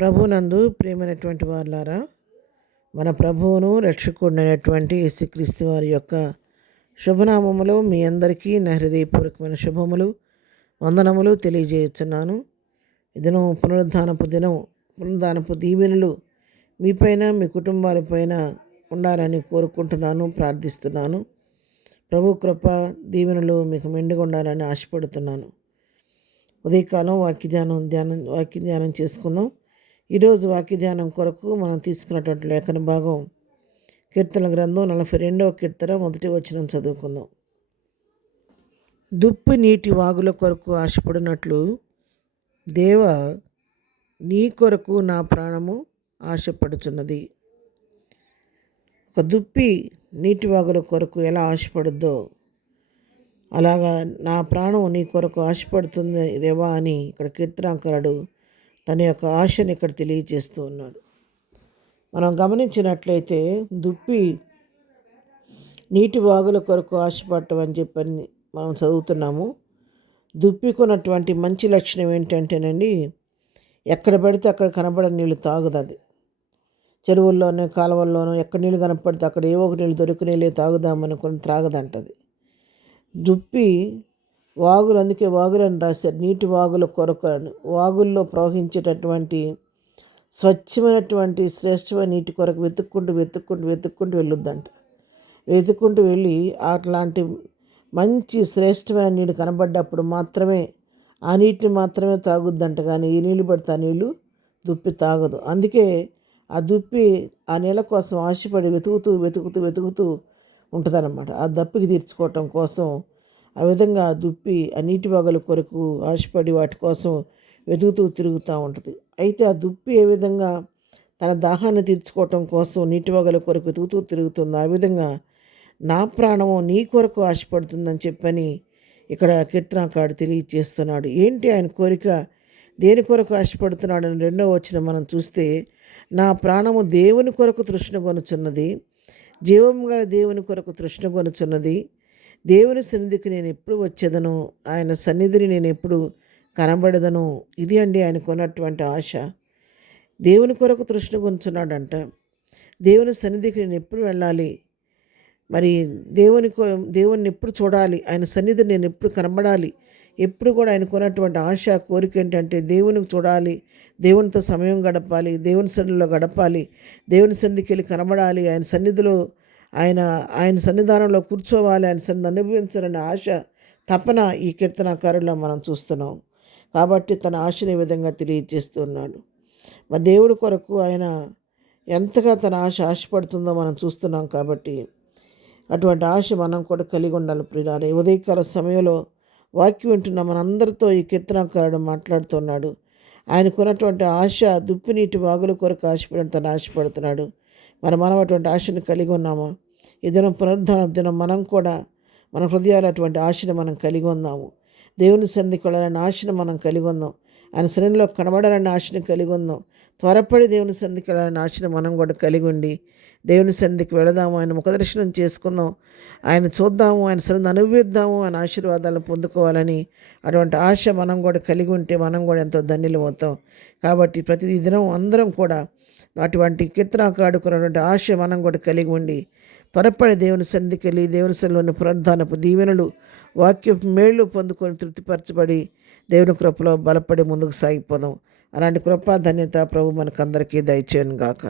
ప్రభునందు ప్రియమైనటువంటి వారులారా, మన ప్రభువును రక్షకుడైనటువంటి యేసుక్రీస్తు వారి యొక్క శుభనామములో మీ అందరికీ నా హృదయపూర్వకమైన శుభములు వందనములు తెలియజేయుచున్నాను. ఇదను పునరుద్ధానపు దీవెనలు మీపైన మీ కుటుంబాలపైన ఉండాలని కోరుకుంటున్నాను, ప్రార్థిస్తున్నాను. ప్రభు కృప దీవెనలు మీకు మెండుగా ఉండాలని ఆశపడుతున్నాను. ఉదయకాలం వాక్య ధ్యానం చేసుకుందాం. ఈరోజు వాక్య ధ్యానం కొరకు మనం తీసుకున్నటువంటి లేఖన భాగం కీర్తన గ్రంథం 42వ కీర్తన 1వ వచనం చదువుకుందాం. దుప్పి నీటి వాగుల కొరకు ఆశపడినట్లు దేవ నీ కొరకు నా ప్రాణము ఆశపడుచున్నది. ఒక దుప్పి నీటి వాగుల కొరకు ఎలా ఆశపడుద్దో అలాగా నా ప్రాణం నీ కొరకు ఆశపడుతుంది దేవా అని ఇక్కడ కీర్తనాకారుడు తన యొక్క ఆశని ఇక్కడ తెలియజేస్తూ ఉన్నాడు. మనం గమనించినట్లయితే దుప్పి నీటి వాగుల కొరకు ఆశపడటం అని చెప్పని మనం చదువుతున్నాము. దుప్పికున్నటువంటి మంచి లక్షణం ఏంటంటేనండి, ఎక్కడ పడితే అక్కడ కనబడని నీళ్ళు తాగుదు. అది చెరువుల్లోనూ కాలువల్లోనూ ఎక్కడ నీళ్ళు కనపడితే అక్కడ ఏవో ఒక నీళ్ళు దొరికి నీళ్ళే తాగుదామనుకొని త్రాగదంటది. దుప్పి వాగులు, అందుకే వాగులని రాశారు, నీటి వాగుల కొరకు. వాగుల్లో ప్రవహించేటటువంటి స్వచ్ఛమైనటువంటి శ్రేష్టమైన నీటి కొరకు వెతుక్కుంటూ వెళ్ళొద్దంట. వెతుక్కుంటూ వెళ్ళి అట్లాంటి మంచి శ్రేష్టమైన నీళ్ళు కనబడ్డప్పుడు మాత్రమే ఆ నీటిని మాత్రమే తాగుద్దంట. కానీ ఈ నీళ్ళు పడితే ఆ నీళ్ళు దుప్పి తాగదు. అందుకే ఆ దుప్పి ఆ నీళ్ళ కోసం ఆశపడి వెతుకుతూ ఉంటుందన్నమాట. ఆ దప్పికి తీర్చుకోవటం కోసం ఆ విధంగా దుప్పి ఆ నీటి వాగుల కొరకు ఆశపడి వాటి కోసం వెతుకుతూ తిరుగుతూ ఉంటుంది. అయితే ఆ దుప్పి ఏ విధంగా తన దాహాన్ని తీర్చుకోవటం కోసం నీటి వాగుల కొరకు వెతుకుతూ తిరుగుతుందో, ఆ విధంగా నా ప్రాణము నీ కొరకు ఆశపడుతుందని చెప్పని ఇక్కడ కీర్తనాకారుడు తెలియజేస్తున్నాడు. ఏంటి ఆయన కోరిక, దేని కొరకు ఆశపడుతున్నాడని 2వ వచనం మనం చూస్తే, నా ప్రాణము దేవుని కొరకు తృష్ణగొనుచున్నది, జీవంగా దేవుని కొరకు తృష్ణగొనుచున్నది, దేవుని సన్నిధికి నేను ఎప్పుడు వచ్చేదను, ఆయన సన్నిధిని నేను ఎప్పుడు కనబడదను. ఇది అండి ఆయనకు ఉన్నటువంటి ఆశ. దేవుని కొరకు తృష్ణగొనుచున్నాడంట. దేవుని సన్నిధికి నేను ఎప్పుడు వెళ్ళాలి, మరి దేవుని ఎప్పుడు చూడాలి, ఆయన సన్నిధిని నేను ఎప్పుడు కనబడాలి, ఎప్పుడు కూడా ఆయనకు ఉన్నటువంటి ఆశ కోరిక ఏంటంటే దేవునికి చూడాలి, దేవునితో సమయం గడపాలి, దేవుని సన్నిధిలో గడపాలి, దేవుని సన్నిధికి వెళ్ళి కనబడాలి, ఆయన సన్నిధిలో ఆయన సన్నిధానంలో కూర్చోవాలి, ఆయన సన్నిధి అనుభవించాలనే ఆశ తపన ఈ కీర్తనాకారుల్లో మనం చూస్తున్నాం. కాబట్టి తన ఆశని విధంగా తెలియజేస్తున్నాడు. మరి దేవుడి కొరకు ఆయన ఎంతగా తన ఆశపడుతుందో మనం చూస్తున్నాం. కాబట్టి అటువంటి ఆశ మనం కూడా కలిగి ఉండాలి. ప్రియులారా, ఉదయకాల సమయంలో వాక్యం వింటున్న మనందరితో ఈ కీర్తనాకారుడు మాట్లాడుతున్నాడు. ఆయనకున్నటువంటి ఆశ దుప్పి నీటి వాగుల కొరకు తను ఆశపడుతున్నాడు. మనం అటువంటి ఆశను కలిగి ఉన్నామా? ఈ దినం పునరుద్ధాన దినం మనం కూడా మన హృదయాలు అటువంటి ఆశను మనం కలిగి ఉందాము. దేవుని సన్నిధికి వెళ్ళాలని ఆశను మనం కలిగి ఉందాం. ఆయన సన్నిధిలో కనబడాలని ఆశను కలిగి ఉందాం. త్వరపడి దేవుని సన్నిధికి వెళ్ళాలని ఆశను మనం కూడా కలిగి ఉండి దేవుని సన్నిధికి వెళదాము, ఆయన ముఖదర్శనం చేసుకుందాం, ఆయన చూద్దాము, ఆయన సన్నిధిని అనుభవిద్దాము, ఆయన ఆశీర్వాదాలను పొందుకోవాలని అటువంటి ఆశ మనం కూడా కలిగి ఉంటే మనం కూడా ఎంతో ధన్యులు అవుతాం. కాబట్టి ప్రతి దినం అందరం కూడా అటువంటి కీర్తనాకారుడుకున్నటువంటి ఆశ మనం కూడా కలిగి ఉండి త్వరపడి దేవుని సన్నిధికి వెళ్ళి దేవుని సన్నిధిలోని పునరుద్ధానపు దీవెనలు వాక్య మేళ్ళు పొందుకొని తృప్తిపరచబడి దేవుని కృపలో బలపడి ముందుకు సాగిపోదాం. అలాంటి కృపా ధన్యత ప్రభు మనకందరికీ దయచేయను గాక.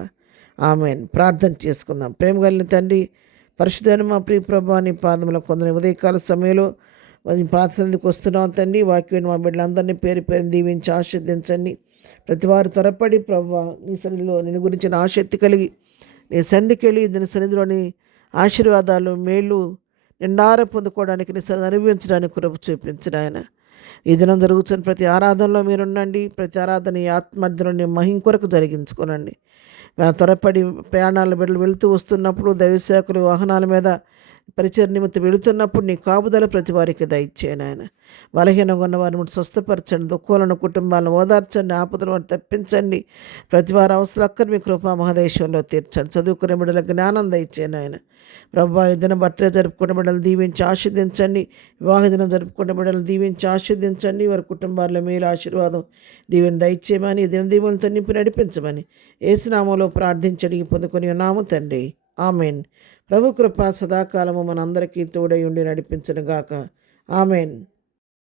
ఆమేన్. ప్రార్థన చేసుకుందాం. ప్రేమ కలిగిన తండ్రి, పరిశుద్ధైన మా ప్రియ ప్రభు, నీ పాదములో కొందరి ఉదయకాల సమయంలో పాద సన్నిధికి వస్తున్నాం తండ్రి. వాక్యం మా బిడ్డలందరినీ పేరు దీవించి ఆశీర్వదించండి. ప్రతి వారు త్వరపడి ప్రభువా నీ సన్నిధిలో నేను గురించిన ఆసక్తి కలిగి నీ సన్నిధికి వెళ్ళి దీని సన్నిధిలోని ఆశీర్వాదాలు మేళ్ళు నిండార పొందుకోవడానికి నీ సన్నిధిని అనుభవించడానికి కృప చూపించిన ఆయన. ఈ దినం జరుగుతున్న ప్రతి ఆరాధనలో మీరుండండి. ప్రతి ఆరాధన ఈ ఆత్మర్థులని మహిం కొరకు జరిగించుకోనండి. త్వరపడి ప్రయాణాల బిడ్డలు వెళుతూ వస్తున్నప్పుడు దైవసేవకులు వాహనాల మీద పరిచయ నిమిత్తం వెళుతున్నప్పుడు నీ కాపుదల ప్రతి వారికి దయచేయను ఆయన. బలహీనంగా ఉన్న వారిని స్వస్థపరచండి, దుఃఖాలను కుటుంబాలను ఓదార్చండి, ఆపదలను వారిని తప్పించండి. ప్రతి వారి అవసరాలను మీ కృపా మహదేశంలో తీర్చండి. చదువుకునే బిడ్డలకు జ్ఞానం దయచేయను ఆయన. ప్రభా ఈ దినం బర్త్డే జరుపుకునే బిడ్డలు దీవించి ఆశీర్దించండి. వివాహ దినం జరుపుకునే బిడ్డలు దీవించి ఆశీర్దించండి. వారి కుటుంబాల్లో మేలు ఆశీర్వాదం దీవెని దయచేయమని, దిన దీవులతో నింపి నడిపించమని యేసు నామములో ప్రార్థించడి పొందుకొని ఉన్నాము తండ్రి. ఆమెన్. ప్రభు కృప సదాకాలము మనందరికీ తోడై ఉండి నడిపించును గాక. ఆమెన్.